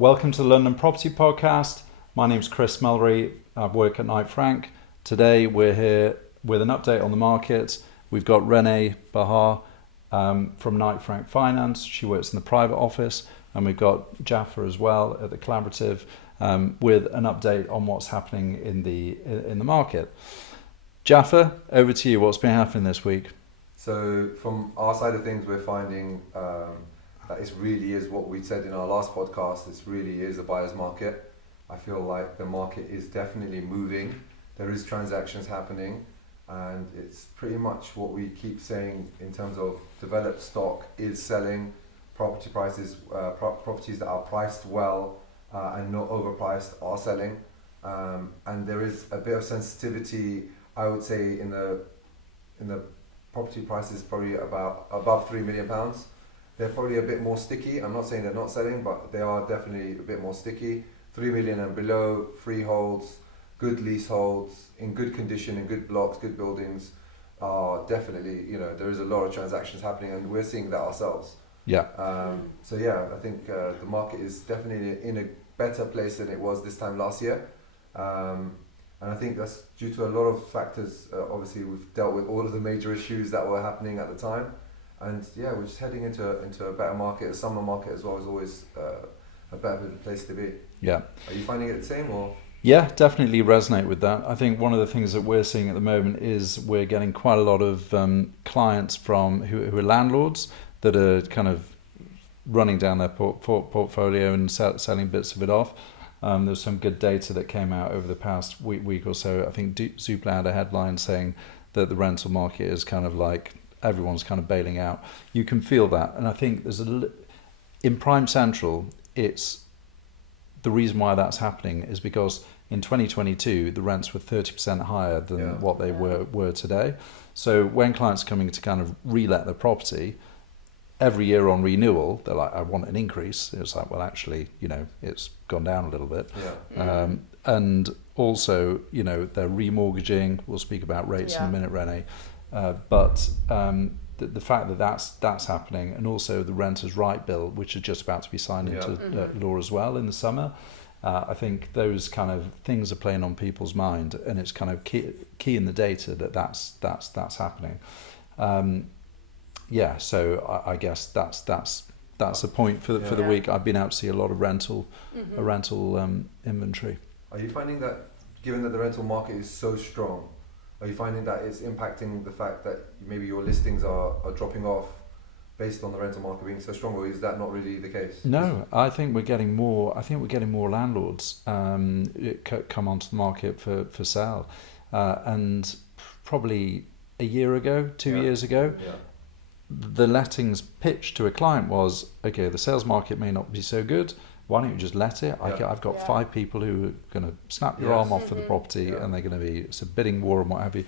Welcome to the London Property Podcast. My name's Chris Mullery. I work at Knight Frank. Today we're here with an update on the market. We've got Renee Bahar from Knight Frank Finance. She works in the private office. And we've got Jaffa as well at the Collaborative with an update on what's happening in the market. Jaffa, over to you. What's been happening this week? So from our side of things, we're finding that it really is what we said in our last podcast. This really is a buyer's market. I feel like the market is definitely moving. There is transactions happening, and it's pretty much what we keep saying in terms of developed stock is selling. Property prices, properties that are priced well and not overpriced are selling, and there is a bit of sensitivity, I would say, in the property prices, probably about above £3 million. They're probably a bit more sticky. I'm not saying they're not selling, but they are definitely a bit more sticky. 3 million and below, freeholds, good leaseholds, in good condition, in good blocks, good buildings, are definitely, there is a lot of transactions happening, and we're seeing that ourselves. Yeah. I think the market is definitely in a better place than it was this time last year. And I think that's due to a lot of factors. Obviously, we've dealt with all of the major issues that were happening at the time. And yeah, we're just heading into a better market. The summer market as well is always a better place to be. Yeah. Are you finding it the same, or? Yeah, definitely resonate with that. I think one of the things that we're seeing at the moment is we're getting quite a lot of clients from who are landlords that are kind of running down their portfolio and selling bits of it off. There's some good data that came out over the past week or so. I think Zoopla had a headline saying that the rental market is kind of like everyone's kind of bailing out. You can feel that, and I think there's in Prime Central. It's the reason why that's happening is because in 2022 the rents were 30% higher than what they were today. So when clients are coming to kind of re-let their property, every year on renewal, they're like, I want an increase. It's like, well, actually, it's gone down a little bit. Yeah. And also, they're remortgaging. We'll speak about rates in a minute, Renee. But the fact that that's happening, and also the Renters' Right Bill, which is just about to be signed into law as well in the summer, I think those kind of things are playing on people's mind, and it's kind of key in the data that's happening. So I guess that's a point for the week. I've been out to see a lot of rental inventory. Are you finding that, given that the rental market is so strong, are you finding that it's impacting the fact that maybe your listings are dropping off based on the rental market being so strong, or is that not really the case? No, I think we're getting more. I think we're getting more landlords come onto the market for sale, and probably a year ago, 2 years ago. Yeah. The lettings pitch to a client was, okay, the sales market may not be so good. Why don't you just let it? I've got 5 people who are going to snap your arm off for the property, and they're going to be, it's a bidding war and what have you.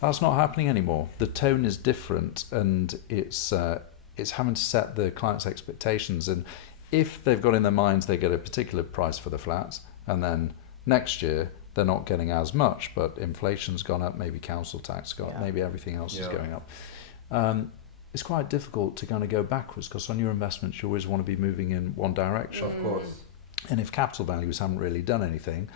That's not happening anymore. The tone is different, and it's having to set the client's expectations. And if they've got in their minds they get a particular price for the flats, and then next year they're not getting as much, but inflation's gone up, maybe council tax gone up, maybe everything else is going up. It's quite difficult to kind of go backwards, because on your investments you always want to be moving in one direction. Of course. And if capital values haven't really done anything,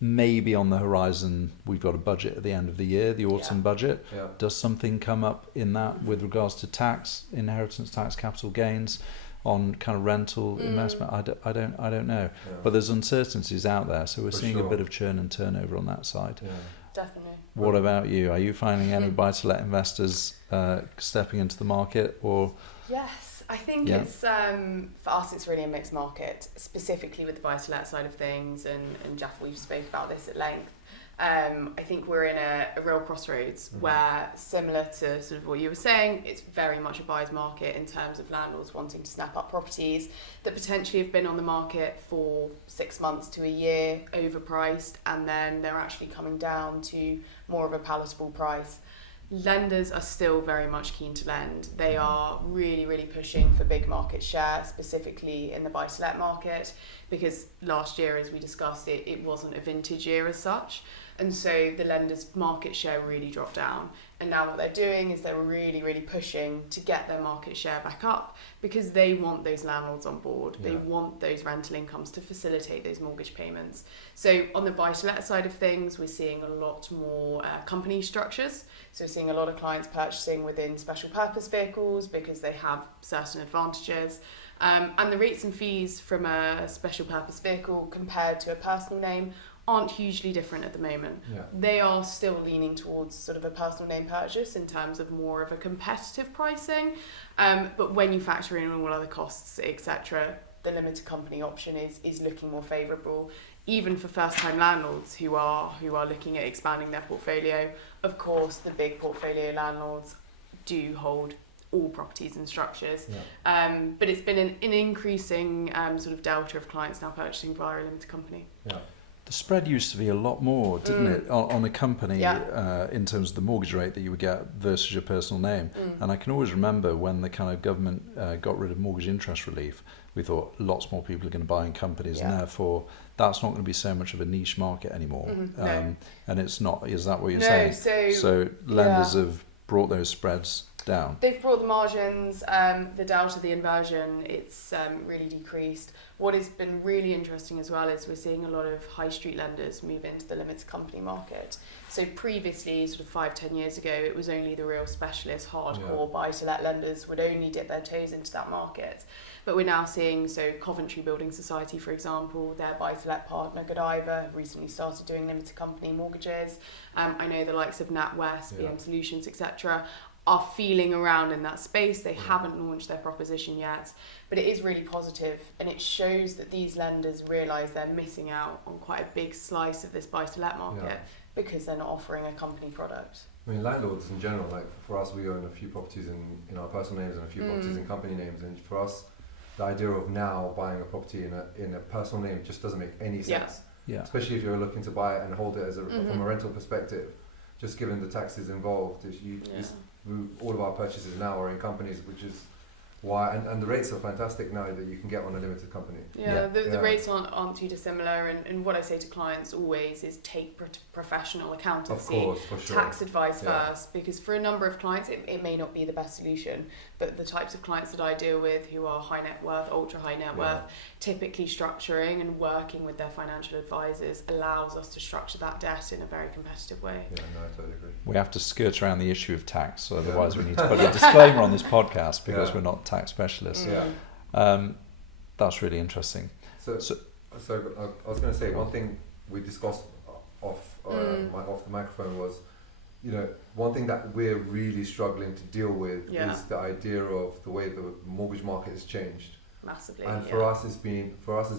maybe on the horizon we've got a budget at the end of the year, the autumn budget. Yeah. Does something come up in that with regards to tax, inheritance tax, capital gains on kind of rental investment? I don't know. Yeah. But there's uncertainties out there, so we're seeing a bit of churn and turnover on that side. Yeah. Definitely. What about you? Are you finding any buy-to-let investors stepping into the market, or? Yes, I think it's for us it's really a mixed market, specifically with the buy-to-let side of things, and Jeff, we've spoke about this at length. I think we're in a real crossroads where, similar to sort of what you were saying, it's very much a buyer's market in terms of landlords wanting to snap up properties that potentially have been on the market for 6 months to a year, overpriced, and then they're actually coming down to more of a palatable price. Lenders are still very much keen to lend. They are really, really pushing for big market share, specifically in the buy-to-let market, because last year, as we discussed, it wasn't a vintage year as such. And so the lenders' market share really dropped down. And now what they're doing is they're really, really pushing to get their market share back up because they want those landlords on board. They want those rental incomes to facilitate those mortgage payments. So on the buy-to-let side of things, we're seeing a lot more company structures. So we're seeing a lot of clients purchasing within special purpose vehicles because they have certain advantages. And the rates and fees from a special purpose vehicle compared to a personal name aren't hugely different at the moment. They are still leaning towards sort of a personal name purchase in terms of more of a competitive pricing. But when you factor in all other costs, etc., the limited company option is looking more favourable, even for first-time landlords who are looking at expanding their portfolio. Of course, the big portfolio landlords do hold all properties and structures. But it's been an increasing sort of delta of clients now purchasing via a limited company. The spread used to be a lot more, didn't it, on a company in terms of the mortgage rate that you would get versus your personal name. And I can always remember when the kind of government got rid of mortgage interest relief, we thought lots more people are going to buy in companies, and therefore that's not going to be so much of a niche market anymore. No. And it's not, is that what you're saying? So lenders have brought those spreads down. They've brought the margins, the delta, the inversion, it's really decreased. What has been really interesting as well is we're seeing a lot of high street lenders move into the limited company market. So previously, sort of 5-10 years ago, it was only the real specialist, hardcore buy-to-let lenders would only dip their toes into that market. But we're now seeing, so Coventry Building Society, for example, their buy-to-let partner, Godiva, have recently started doing limited company mortgages. I know the likes of NatWest, BM Solutions, etc., are feeling around in that space. They haven't launched their proposition yet, but it is really positive, and it shows that these lenders realise they're missing out on quite a big slice of this buy-to-let market because they're not offering a company product. I mean, landlords in general, like for us, we own a few properties in our personal names and a few properties in company names, and for us, the idea of now buying a property in a personal name just doesn't make any sense. Especially if you're looking to buy it and hold it as from a rental perspective, just given the taxes involved. All of our purchases now are in companies, which is why, and the rates are fantastic now that you can get on a limited company. The rates aren't too dissimilar, and what I say to clients always is take professional accountancy, of course, for sure. Tax advice first, because for a number of clients it may not be the best solution, but the types of clients that I deal with who are high net worth, ultra high net worth, typically structuring and working with their financial advisors allows us to structure that debt in a very competitive way. I totally agree. We have to skirt around the issue of tax, so otherwise we need to put a disclaimer on this podcast because we're not tax specialists. That's really interesting. So I was going to say one thing we discussed off the microphone was, one thing that we're really struggling to deal with is the idea of the way the mortgage market has changed. Massively. And for us as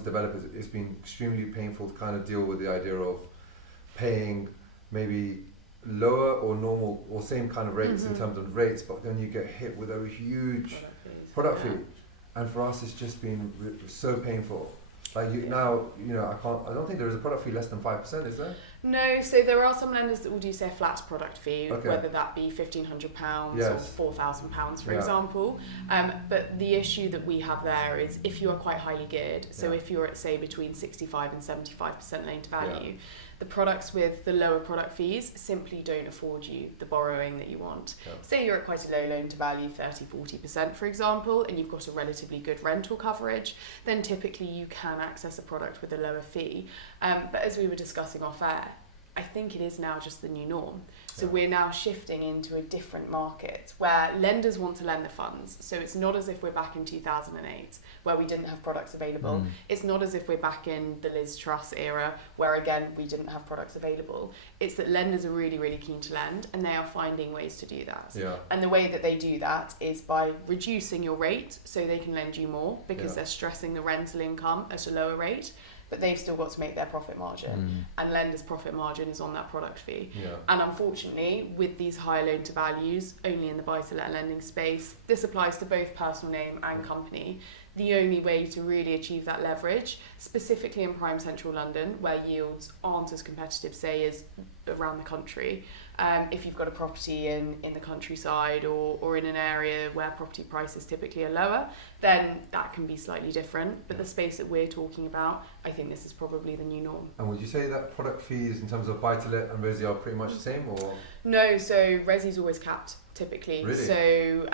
developers, it's been extremely painful to kind of deal with the idea of paying maybe lower or normal or same kind of rates in terms of rates, but then you get hit with a huge product fee. And for us, it's just been so painful. Like I don't think there is a product fee less than 5%, is there? No, so there are some lenders that will do, say, a flat product fee, whether that be £1,500 or £4,000, for example. But the issue that we have there is if you are quite highly geared, so if you're at, say, between 65 and 75% loan to value, the products with the lower product fees simply don't afford you the borrowing that you want. Say you're at quite a low loan to value, 30-40%, for example, and you've got a relatively good rental coverage, then typically you can access a product with a lower fee. But as we were discussing off air, I think it is now just the new norm. So we're now shifting into a different market where lenders want to lend the funds. So it's not as if we're back in 2008 where we didn't have products available. It's not as if we're back in the Liz Truss era where, again, we didn't have products available. It's that lenders are really, really keen to lend, and they are finding ways to do that. And the way that they do that is by reducing your rate so they can lend you more because they're stressing the rental income at a lower rate. But they've still got to make their profit margin, and lenders' profit margin is on that product fee. And unfortunately, with these higher loan to values, only in the buy-to-let lending space, this applies to both personal name and company, the only way to really achieve that leverage, specifically in prime central London, where yields aren't as competitive, say, as around the country. If you've got a property in the countryside or in an area where property prices typically are lower, then that can be slightly different. But the space that we're talking about, I think this is probably the new norm. And would you say that product fees in terms of buy-to-let and resi are pretty much the same, or? No, so resi's always capped typically. Really? So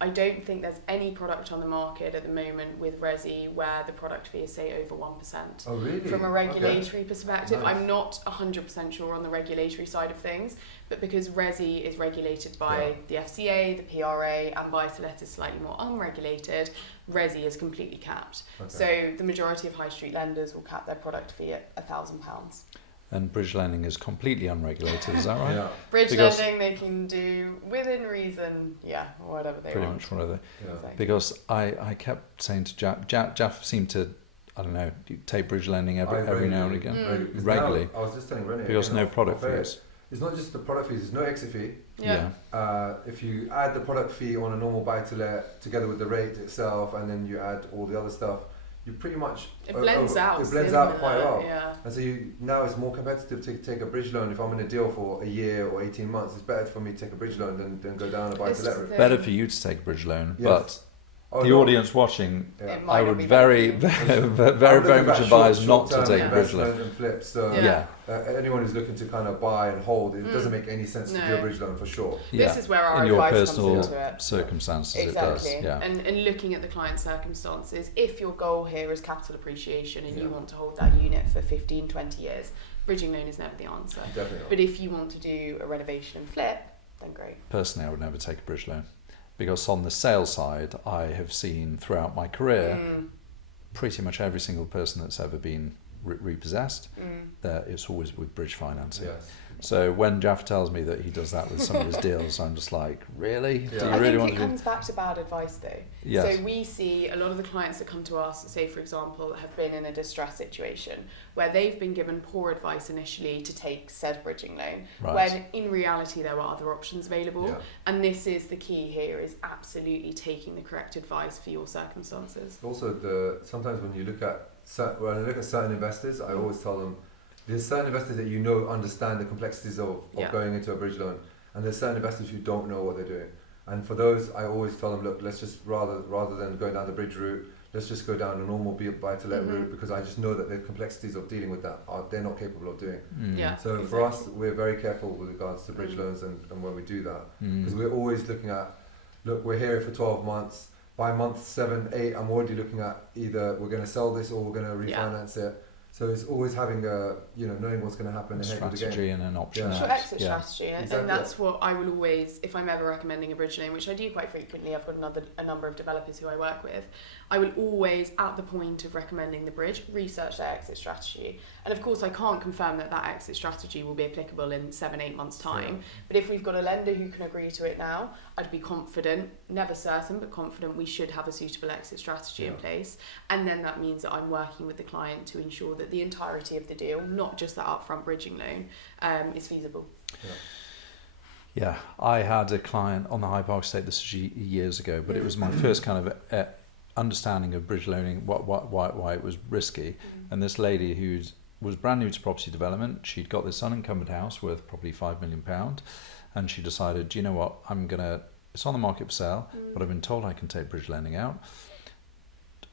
I don't think there's any product on the market at the moment with resi where the product fee is, say, over 1%. Oh, really? From a regulatory perspective. Nice. I'm not 100% sure on the regulatory side of things, but because resi is regulated by the FCA, the PRA, and buy-to-let is slightly more unregulated, resi is completely capped. Okay. So the majority of high street lenders will cap their product fee at £1,000. And bridge lending is completely unregulated, is that right? Yeah. Bridge Because- lending they can do within reason, whatever they Pretty want. much whatever. Yeah. Exactly. Because I kept saying to Jaff seemed to, I don't know, take bridge lending every now and again. Regularly. Now, I was just telling Renee. Because again, no product off air, fees. It's not just the product fees, there's no exit fee. Yeah. If you add the product fee on a normal buy-to-let together with the rate itself, and then you add all the other stuff, you pretty much It blends out. It blends out quite well. Yeah. And so now it's more competitive to take a bridge loan. If I'm in a deal for a year or 18 months, it's better for me to take a bridge loan than go down a buy-to-let route. Better for you to take a bridge loan, Yes. but the audience watching, Yeah. It might I not would be very, better for you. very much advise not to short-term take a bridge loan. investment and flips. So Yeah. anyone who's looking to kind of buy and hold, it doesn't make any sense to do a No. bridge loan for sure. This is where our in your advice personal comes into it. circumstances, Exactly. it does. Yeah. And looking at the client's circumstances, if your goal here is capital appreciation and you want to hold that unit for 15, 20 years, bridging loan is never the answer. Definitely not. But if you want to do a renovation and flip, then great. Personally, I would never take a bridge loan because on the sales side, I have seen throughout my career, pretty much every single person that's ever been repossessed, that it's always with bridge financing. Yes. So when Jaff tells me that he does that with some of his deals, I'm just like, really? Yeah. Do you I really think want it to do? comes back to bad advice though. Yes. So we see a lot of the clients that come to us, say for example, have been in a distress situation where they've been given poor advice initially to take said bridging loan, Right. when in reality there were other options available. Yeah. And this is the key here, is absolutely taking the correct advice for your circumstances. Also, sometimes when you look at certain investors, I always tell them there's certain investors that understand the complexities of going into a bridge loan, and there's certain investors who don't know what they're doing. And for those, I always tell them, look, let's just rather than going down the bridge route, let's just go down a normal buy-to-let route, because I just know that the complexities of dealing with that they're not capable of doing. Yeah. So for us, we're very careful with regards to bridge loans and when we do that, because we're always looking at, look, we're here for 12 months. By month 7, 8, I'm already looking at either we're going to sell this or we're going to refinance it. So it's always having knowing what's going to happen ahead of the game. Strategy and an option. Sure, exit Yeah. strategy, Exactly. and that's what I will always, if I'm ever recommending a bridge loan, which I do quite frequently, I've got a number of developers who I work with, I will always, at the point of recommending the bridge, research their exit strategy. And of course I can't confirm that exit strategy will be applicable in 7-8 months time, but if we've got a lender who can agree to it now, I'd be confident, never certain, but confident we should have a suitable exit strategy in place. And then that means that I'm working with the client to ensure that the entirety of the deal, not just that upfront bridging loan, is feasible. Yeah, I had a client on the Hyde Park estate, this was years ago, but it was my first kind of understanding of bridge loaning, why it was risky. And this lady who was brand new to property development, she'd got this unencumbered house worth probably £5 million, and she decided, do you know what, it's on the market for sale, but I've been told I can take bridge lending out,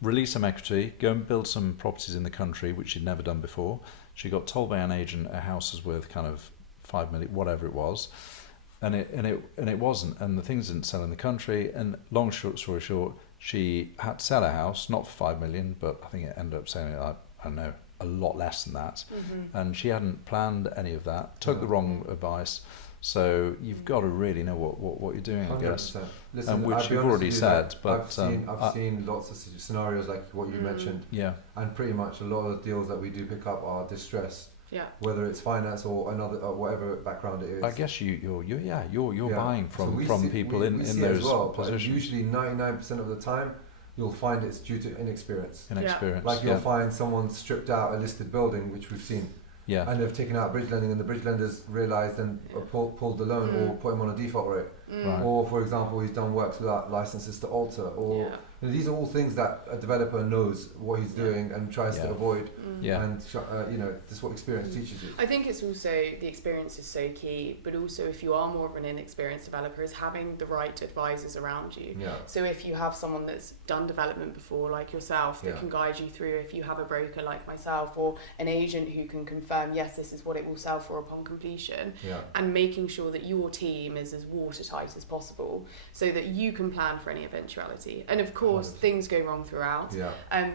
release some equity, go and build some properties in the country, which she'd never done before. She got told by an agent a house was worth kind of 5 million, whatever it was, and it wasn't, and the things didn't sell in the country. And long story short, she had to sell a house, not for 5 million, but I think it ended up selling, I don't know, a lot less than that. And she hadn't planned any of that, took the wrong advice. So you've got to really know what you're doing, 100%. I guess. Listen, which you've already said, but I've seen lots of scenarios like what you mentioned. Yeah. And pretty much a lot of the deals that we do pick up are distressed. Yeah. Whether it's finance or another whatever background it is. I guess you're buying from people in those positions. Usually 99% of the time, you'll find it's due to inexperience. Like you'll find someone stripped out a listed building, which we've seen. Yeah. And they've taken out bridge lending, and the bridge lenders realised and pulled the loan or put him on a default rate. Right. Or, for example, he's done works without licenses to alter, or these are all things that a developer knows what he's doing and tries to avoid. And this is what experience teaches you. I think it's also, the experience is so key, but also if you are more of an inexperienced developer, is having the right advisors around you. So if you have someone that's done development before, like yourself, that can guide you through, if you have a broker like myself, or an agent who can confirm, yes, this is what it will sell for upon completion, and making sure that your team is as watertight as possible, so that you can plan for any eventuality. And of course, things go wrong throughout,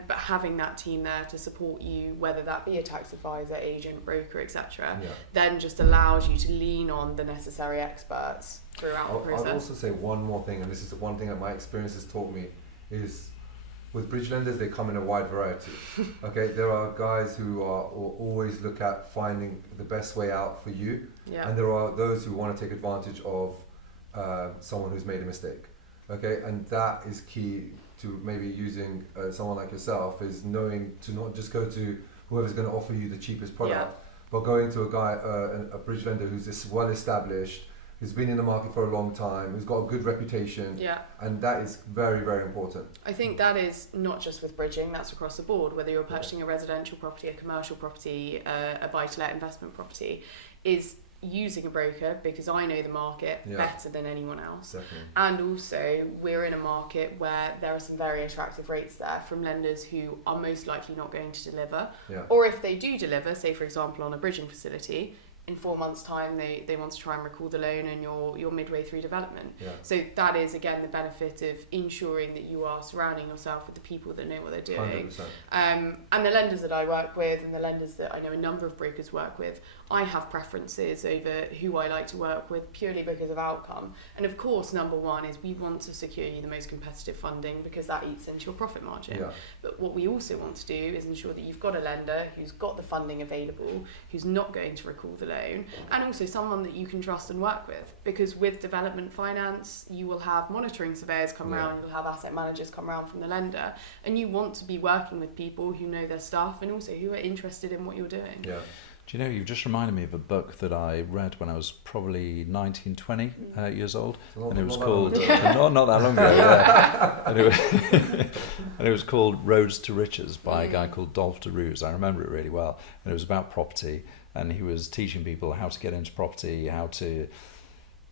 but having that team there to support you, whether that be a tax advisor, agent, broker, etc., then just allows you to lean on the necessary experts throughout the process. I'll also say one more thing, and this is the one thing that my experience has taught me, is with bridge lenders, they come in a wide variety. Okay, there are guys who always look at finding the best way out for you, and there are those who want to take advantage of someone who's made a mistake. Okay, and that is key to maybe using someone like yourself, is knowing to not just go to whoever's going to offer you the cheapest product, but going to a guy, a bridge lender who's this well established, who's been in the market for a long time, who's got a good reputation, and that is very, very important. I think that is not just with bridging, that's across the board, whether you're purchasing a residential property, a commercial property, a buy-to-let investment property, is using a broker, because I know the market better than anyone else. Definitely. And also we're in a market where there are some very attractive rates there from lenders who are most likely not going to deliver, or if they do deliver, say for example on a bridging facility, in 4 months' time they want to try and recall the loan and you're midway through development. So that is again the benefit of ensuring that you are surrounding yourself with the people that know what they're doing. 100%. And the lenders that I work with, and the lenders that I know a number of brokers work with, I have preferences over who I like to work with purely because of outcome. And of course, number one is we want to secure you the most competitive funding, because that eats into your profit margin. But what we also want to do is ensure that you've got a lender who's got the funding available, who's not going to recall the loan, and also someone that you can trust and work with. Because with development finance, you will have monitoring surveyors come around, you'll have asset managers come around from the lender, and you want to be working with people who know their stuff and also who are interested in what you're doing. Do you know, you've just reminded me of a book that I read when I was probably 19, 20 years old, and it was called, not that long ago, and it was called Roads to Riches by a guy called Dolph de Roos. I remember it really well, and it was about property, and he was teaching people how to get into property, how to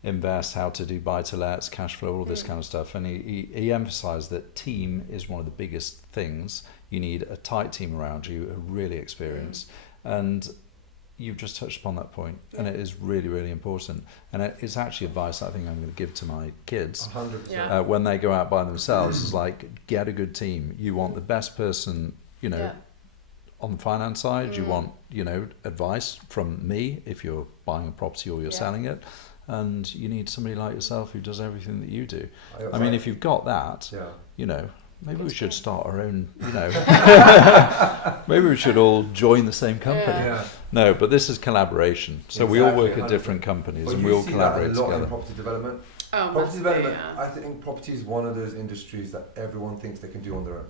invest, how to do buy-to-lets, cash flow, all this kind of stuff, and he emphasised that team is one of the biggest things. You need a tight team around you, who are really experienced, and you've just touched upon that point, and it is really, really important. And it's actually advice I think I'm going to give to my kids 100%. When they go out by themselves. Is like, get a good team. You want the best person, on the finance side. You want, advice from me if you're buying a property or you're selling it. And you need somebody like yourself who does everything that you do. I mean, if you've got that, maybe we should start our own, maybe we should all join the same company. No, but this is collaboration. So we all work at different companies, and we all collaborate that a lot together. In property development. Property development, I think property is one of those industries that everyone thinks they can do on their own.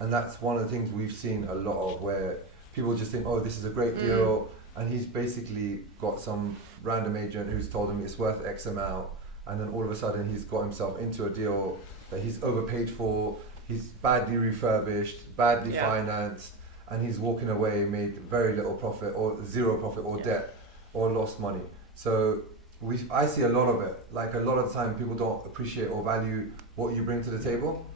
And that's one of the things we've seen a lot of, where people just think, oh, this is a great deal, and he's basically got some random agent who's told him it's worth X amount, and then all of a sudden he's got himself into a deal that he's overpaid for, he's badly refurbished, badly financed, and he's walking away, made very little profit or zero profit or debt or lost money. So I see a lot of it. Like, a lot of the time people don't appreciate or value what you bring to the table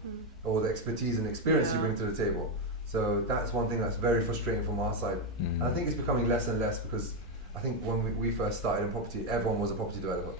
or the expertise and experience you bring to the table. So that's one thing that's very frustrating from our side. And I think it's becoming less and less, because I think when we first started in property, everyone was a property developer.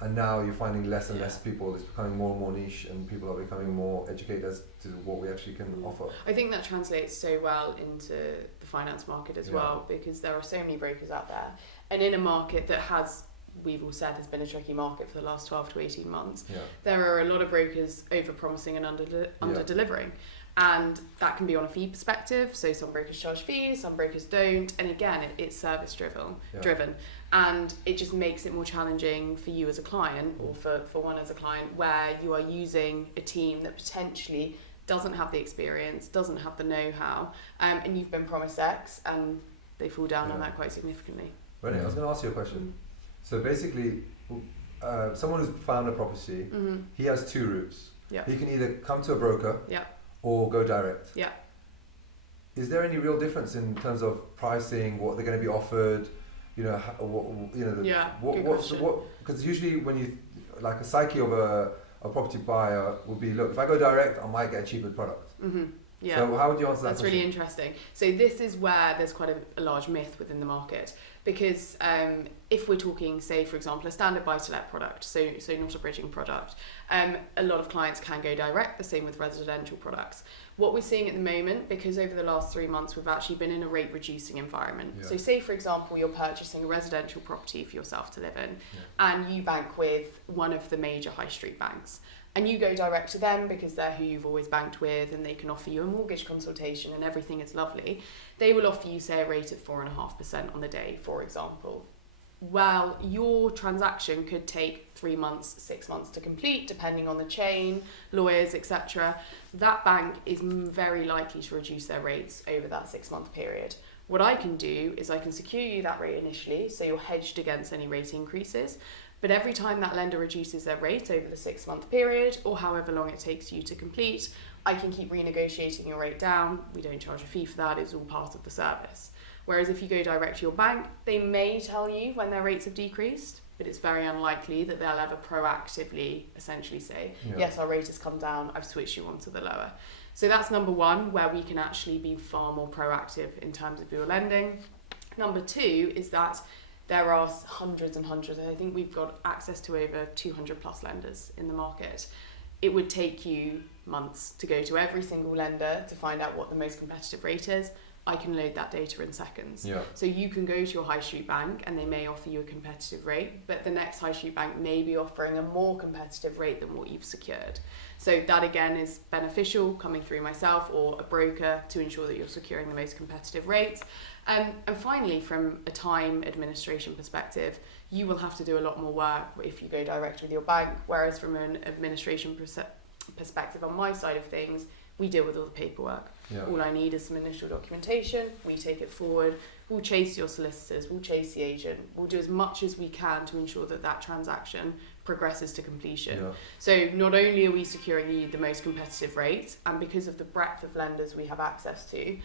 And now you're finding less and less people. It's becoming more and more niche, and people are becoming more educated as to what we actually can offer. I think that translates so well into the finance market as well, because there are so many brokers out there. And in a market that has, we've all said, has been a tricky market for the last 12 to 18 months, there are a lot of brokers over-promising and under-delivering. And that can be on a fee perspective. So some brokers charge fees, some brokers don't. And again, it's service driven. And it just makes it more challenging for you as a client, or for one as a client, where you are using a team that potentially doesn't have the experience, doesn't have the know-how, and you've been promised X, and they fall down on that quite significantly. Renee, I was going to ask you a question. So basically, someone who's found a property, he has two routes. Yeah. He can either come to a broker, Yeah. or go direct. Yeah. Is there any real difference in terms of pricing, what they're going to be offered? You know, because usually when you, like a psyche of a property buyer would be, look, if I go direct, I might get a cheaper product. Yeah. So how would you answer that That's question? really interesting. So this is where there's quite a large myth within the market, because if we're talking, say, for example, a standard buy-to-let product, so not a bridging product, a lot of clients can go direct, the same with residential products. What we're seeing at the moment, because over the last 3 months we've actually been in a rate reducing environment. Yeah. So say, for example, you're purchasing a residential property for yourself to live in, and you bank with one of the major high street banks. And you go direct to them because they're who you've always banked with, and they can offer you a mortgage consultation and everything is lovely. They will offer you, say, a rate of 4.5% on the day, for example. Well, your transaction could take 3 months, 6 months to complete, depending on the chain, lawyers, etc. That bank is very likely to reduce their rates over that 6-month period. What I can do is I can secure you that rate initially, so you're hedged against any rate increases. But every time that lender reduces their rate over the 6-month period, or however long it takes you to complete, I can keep renegotiating your rate down. We don't charge a fee for that, it's all part of the service. Whereas if you go direct to your bank, they may tell you when their rates have decreased, but it's very unlikely that they'll ever proactively essentially say, yes, our rate has come down, I've switched you onto the lower. So that's number one, where we can actually be far more proactive in terms of your lending. Number two is that there are hundreds and hundreds, and I think we've got access to over 200 plus lenders in the market. It would take you months to go to every single lender to find out what the most competitive rate is. I can load that data in seconds. Yeah. So you can go to your high street bank and they may offer you a competitive rate, but the next high street bank may be offering a more competitive rate than what you've secured. So that again is beneficial, coming through myself or a broker to ensure that you're securing the most competitive rates. And finally, from a time administration perspective, you will have to do a lot more work if you go direct with your bank, whereas from an administration perspective on my side of things, we deal with all the paperwork. Yeah. All I need is some initial documentation, we take it forward, we'll chase your solicitors, we'll chase the agent, we'll do as much as we can to ensure that that transaction progresses to completion. Yeah. So not only are we securing you the most competitive rate, and because of the breadth of lenders we have access to,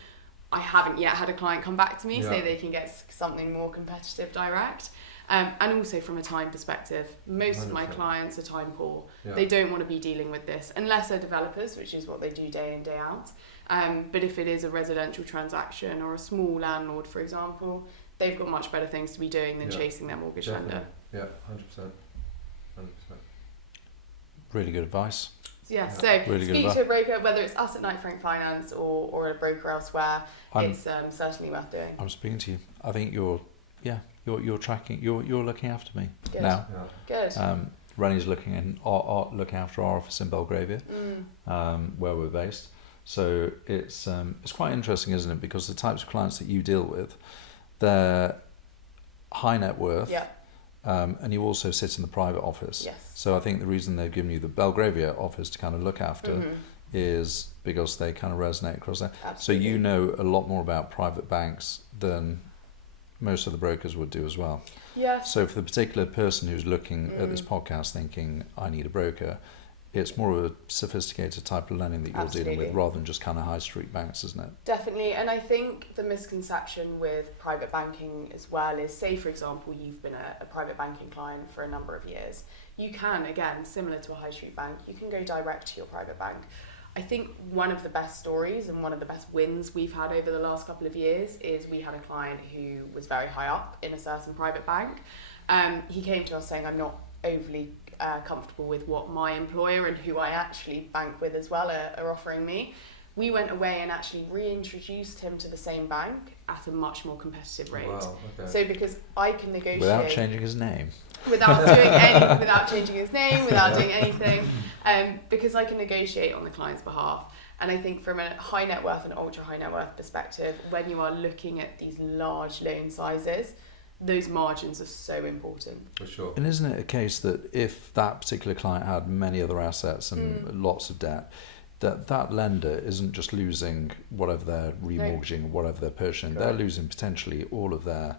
I haven't yet had a client come back to me say they can get something more competitive direct. And also from a time perspective, most 100%. Of my clients are time poor. Yeah. They don't want to be dealing with this unless they're developers, which is what they do day in, day out. But if it is a residential transaction or a small landlord, for example, they've got much better things to be doing than chasing their mortgage lender. Yeah, 100%. Really good advice. Yeah, so really speak to a broker, whether it's us at Knight Frank Finance or a broker elsewhere, it's certainly worth doing. I'm speaking to you. I think you're tracking, you're looking after me Good. now. Yeah. Good. Rennie's looking after our office in Belgravia, where we're based. So it's quite interesting, isn't it? Because the types of clients that you deal with, they're high net worth. Yeah. And you also sit in the private office. Yes. So I think the reason they've given you the Belgravia office to kind of look after is because they kind of resonate across there. Absolutely. So you know a lot more about private banks than most of the brokers would do as well. Yes. So for the particular person who's looking at this podcast thinking, I need a broker, it's more of a sophisticated type of lending that you're dealing with rather than just kind of high street banks, isn't it? Definitely. And I think the misconception with private banking as well is, say, for example, you've been a private banking client for a number of years. You can, again, similar to a high street bank, you can go direct to your private bank. I think one of the best stories and one of the best wins we've had over the last couple of years is we had a client who was very high up in a certain private bank. He came to us saying, I'm not overly comfortable with what my employer and who I actually bank with as well are offering me. We went away and actually reintroduced him to the same bank at a much more competitive rate. Wow, okay. So because I can negotiate without changing his name, without changing his name, without doing anything, because I can negotiate on the client's behalf. And I think from a high net worth and ultra high net worth perspective, when you are looking at these large loan sizes, those margins are so important. For sure. And isn't it a case that if that particular client had many other assets and lots of debt, that lender isn't just losing whatever they're remortgaging, whatever they're purchasing, they're losing potentially all of their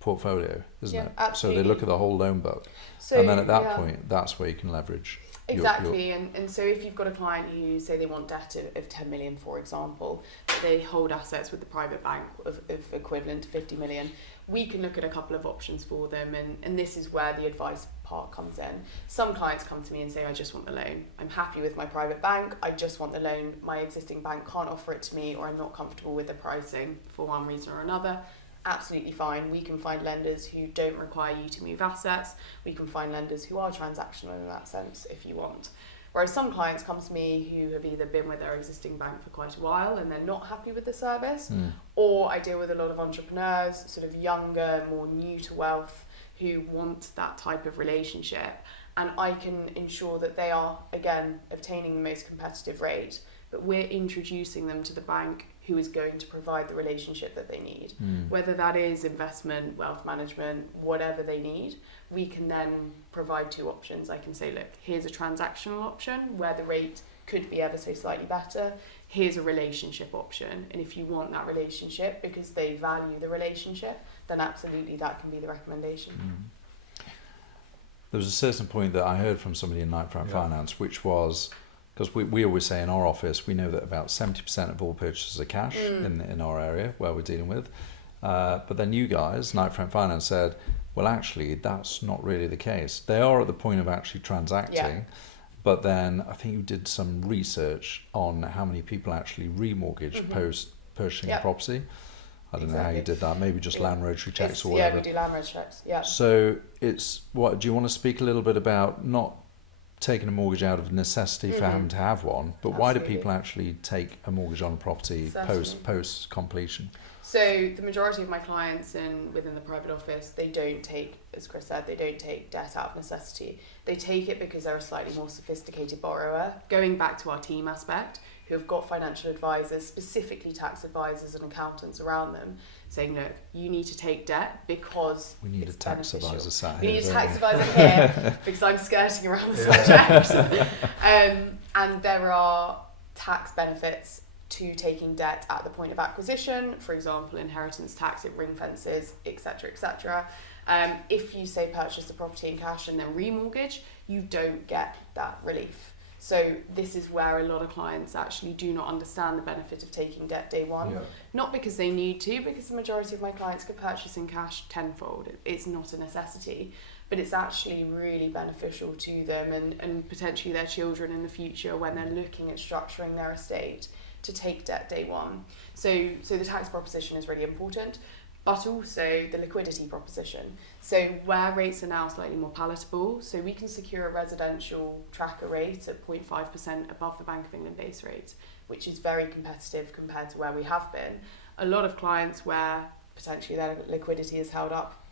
portfolio, isn't it? Absolutely. So they look at the whole loan book, and then at that point, that's where you can leverage. Exactly, and so if you've got a client who say they want debt of 10 million, for example, but they hold assets with the private bank of equivalent to 50 million, we can look at a couple of options for them, and this is where the advice part comes in. Some clients come to me and say, I just want the loan. I'm happy with my private bank, I just want the loan. My existing bank can't offer it to me, or I'm not comfortable with the pricing for one reason or another. Absolutely fine. We can find lenders who don't require you to move assets. We can find lenders who are transactional in that sense if you want. Whereas some clients come to me who have either been with their existing bank for quite a while and they're not happy with the service, or I deal with a lot of entrepreneurs, sort of younger, more new to wealth, who want that type of relationship. And I can ensure that they are, again, obtaining the most competitive rate, but we're introducing them to the bank who is going to provide the relationship that they need. Whether that is investment, wealth management, whatever they need, we can then provide two options. I can say, look, here's a transactional option where the rate could be ever so slightly better. Here's a relationship option. And if you want that relationship because they value the relationship, then absolutely that can be the recommendation. There was a certain point that I heard from somebody in Nightfront Finance, which was, because we always say in our office, we know that about 70% of all purchases are cash in our area where we're dealing with. But then you guys, Nightfront Finance, said, well, actually, that's not really the case. They are at the point of actually transacting, but then I think you did some research on how many people actually remortgage post purchasing a property. I don't know how you did that. Maybe just land registry checks or whatever. Yeah, we do land registry checks. Yeah. So it's what? Do you want to speak a little bit about not taking a mortgage out of necessity for having to have one, but why do people actually take a mortgage on a property post completion? So the majority of my clients within the private office, they don't take, as Chris said, they don't take debt out of necessity. They take it because they're a slightly more sophisticated borrower. Going back to our team aspect, who have got financial advisors, specifically tax advisors and accountants around them, saying, look, you need to take debt because we need a tax advisor sat here. We need a tax advisor here because I'm skirting around the subject. And there are tax benefits to taking debt at the point of acquisition, for example, inheritance tax, it ring fences, etc., etc. If you say purchase the property in cash and then remortgage, you don't get that relief. So this is where a lot of clients actually do not understand the benefit of taking debt day one. Not because they need to, because the majority of my clients could purchase in cash tenfold. It's not a necessity, but it's actually really beneficial to them and potentially their children in the future when they're looking at structuring their estate to take debt day one. So the tax proposition is really important, but also the liquidity proposition. So where rates are now slightly more palatable, so we can secure a residential tracker rate at 0.5% above the Bank of England base rate, which is very competitive compared to where we have been. A lot of clients where potentially their liquidity is held up,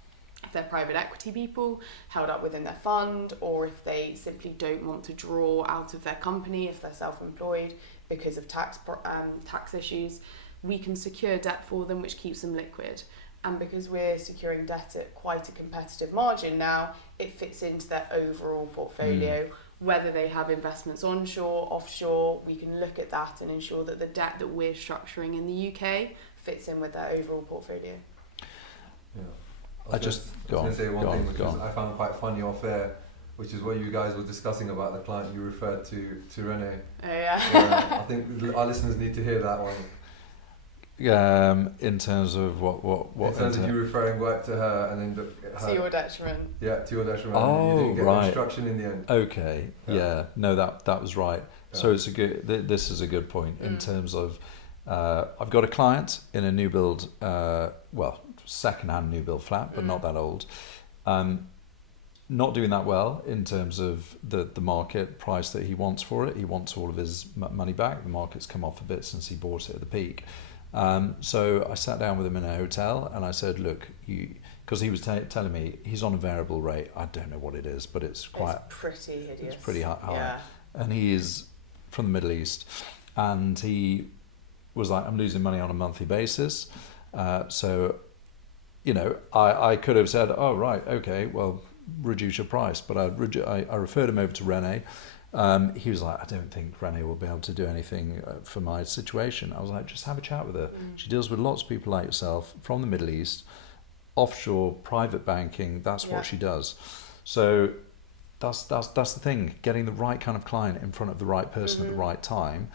if they're private equity people, held up within their fund, or if they simply don't want to draw out of their company, if they're self-employed because of tax issues, we can secure debt for them which keeps them liquid. And because we're securing debt at quite a competitive margin now, it fits into their overall portfolio. Whether they have investments onshore, offshore, we can look at that and ensure that the debt that we're structuring in the UK fits in with their overall portfolio. I was going to say one thing which I found quite funny off air, which is what you guys were discussing about the client you referred to Renee. Oh yeah. I think our listeners need to hear that one. In terms of what in terms of you referring work to her and then to your detriment. Yeah, to your detriment. Oh, you didn't get right. instruction in the end. Okay. No, that was right. Yeah. So it's a good. This is a good point in terms of. I've got a client in a new build, second-hand new build flat, but not that old. Not doing that well in terms of the market price that he wants for it. He wants all of his money back. The market's come off a bit since he bought it at the peak. So I sat down with him in a hotel and I said, look, because he was telling me he's on a variable rate. I don't know what it is, but it's pretty hideous. It's pretty high. Yeah. And he is from the Middle East. And he was like, I'm losing money on a monthly basis. So, I could have said, oh, right, okay, well, reduce your price. But I referred him over to Renee. He was like, I don't think Renee will be able to do anything for my situation. I was like, just have a chat with her. She deals with lots of people like yourself from the Middle East. offshore private banking, that's what she does. So that's the thing, getting the right kind of client in front of the right person at the right time.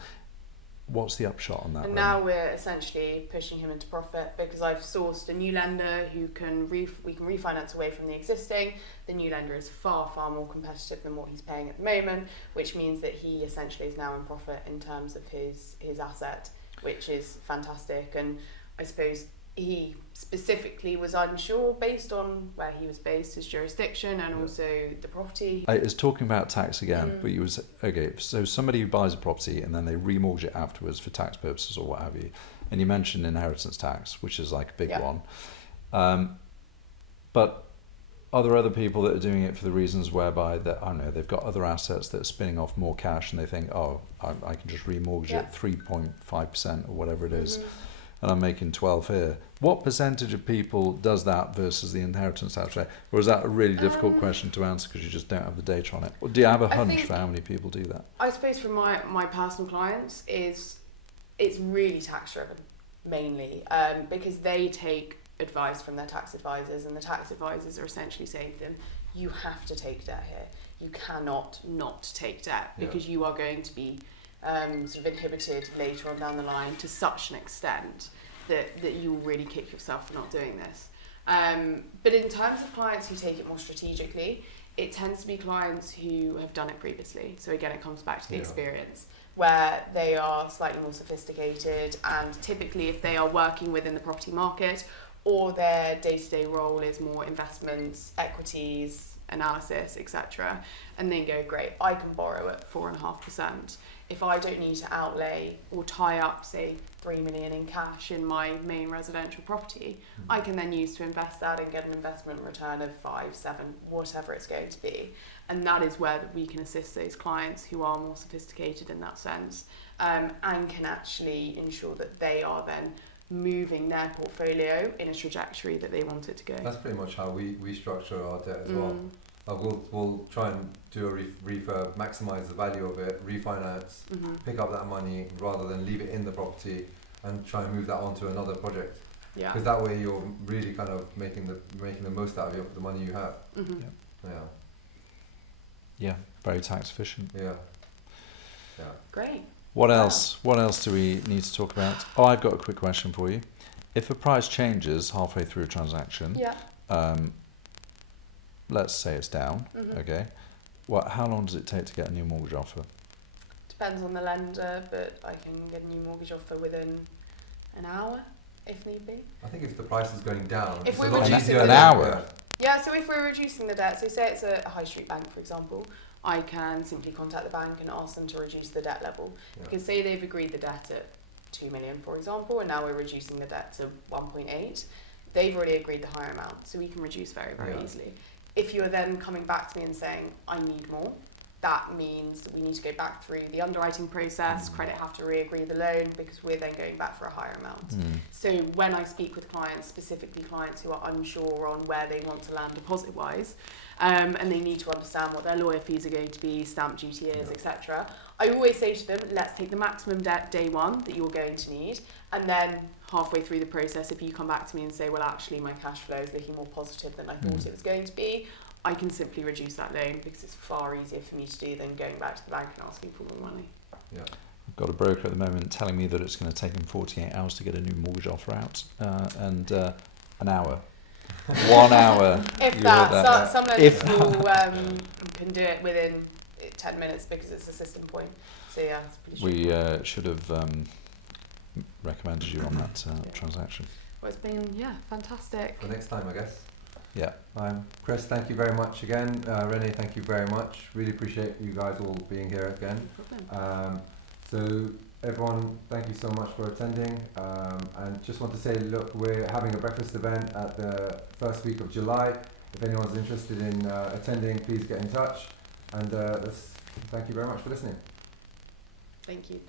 What's the upshot on that? And now we're essentially pushing him into profit, because I've sourced a new lender who we can refinance away from the existing. The new lender is far more competitive than what he's paying at the moment, which means that he essentially is now in profit in terms of his asset, which is fantastic. And I suppose he specifically was unsure based on where he was based, his jurisdiction, and also the property. It's talking about tax again, but you was okay. So somebody who buys a property and then they remortgage it afterwards for tax purposes or what have you, and you mentioned inheritance tax, which is like a big one. But are there other people that are doing it for the reasons whereby that I don't know they've got other assets that are spinning off more cash and they think, oh, I can just remortgage it 3.5% or whatever it is. And I'm making 12 here. What percentage of people does that versus the inheritance tax rate? Or is that a really difficult question to answer because you just don't have the data on it? Or do you have a hunch for how many people do that? I suppose for my personal clients it's really tax driven, mainly, because they take advice from their tax advisors, and the tax advisors are essentially saying to them, you have to take debt here. You cannot not take debt, because you are going to be sort of inhibited later on down the line to such an extent that you will really kick yourself for not doing this. But in terms of clients who take it more strategically, it tends to be clients who have done it previously. So again, it comes back to the experience, where they are slightly more sophisticated, and typically if they are working within the property market, or their day-to-day role is more investments, equities, analysis, etc., and then go, great, I can borrow at 4.5%. If I don't need to outlay or tie up, say, 3 million in cash in my main residential property, I can then use to invest that and get an investment return of 5, 7, whatever it's going to be. And that is where we can assist those clients who are more sophisticated in that sense, and can actually ensure that they are then moving their portfolio in a trajectory that they want it to go. That's pretty much how we structure our debt as well. We'll try and do a refurb, maximise the value of it, refinance, pick up that money rather than leave it in the property and try and move that on to another project. Because that way you're really kind of making the most out of the money you have. Yeah, very tax efficient. Great. What else? What else do we need to talk about? Oh, I've got a quick question for you. If a price changes halfway through a transaction, let's say it's down, okay, how long does it take to get a new mortgage offer? Depends on the lender, but I can get a new mortgage offer within an hour, if need be. I think if the price is going down, if we're reducing an hour. So if we're reducing the debt, so say it's a high street bank, for example, I can simply contact the bank and ask them to reduce the debt level. Because say they've agreed the debt at 2 million, for example, and now we're reducing the debt to 1.8, they've already agreed the higher amount, so we can reduce very easily. If you're then coming back to me and saying, I need more, that means that we need to go back through the underwriting process, credit have to re-agree the loan, because we're then going back for a higher amount. So when I speak with clients, specifically clients who are unsure on where they want to land deposit-wise, and they need to understand what their lawyer fees are going to be, stamp duty is, etc., I always say to them, let's take the maximum debt day one that you're going to need, and then halfway through the process, if you come back to me and say, well, actually my cash flow is looking more positive than I thought it was going to be, I can simply reduce that loan, because it's far easier for me to do than going back to the bank and asking for more money. I've got a broker at the moment telling me that it's going to take him 48 hours to get a new mortgage offer out, and an hour. 1 hour. If that. Some lenders can do it within 10 minutes because it's a system point. So yeah, it's pretty We should have recommended you on that transaction. Well, it's been fantastic. For next time, I guess. Yeah. Chris, thank you very much again. Renee, thank you very much. Really appreciate you guys all being here again. No problem. So everyone, thank you so much for attending. And just want to say, look, we're having a breakfast event at the first week of July. If anyone's interested in attending, please get in touch. And thank you very much for listening. Thank you.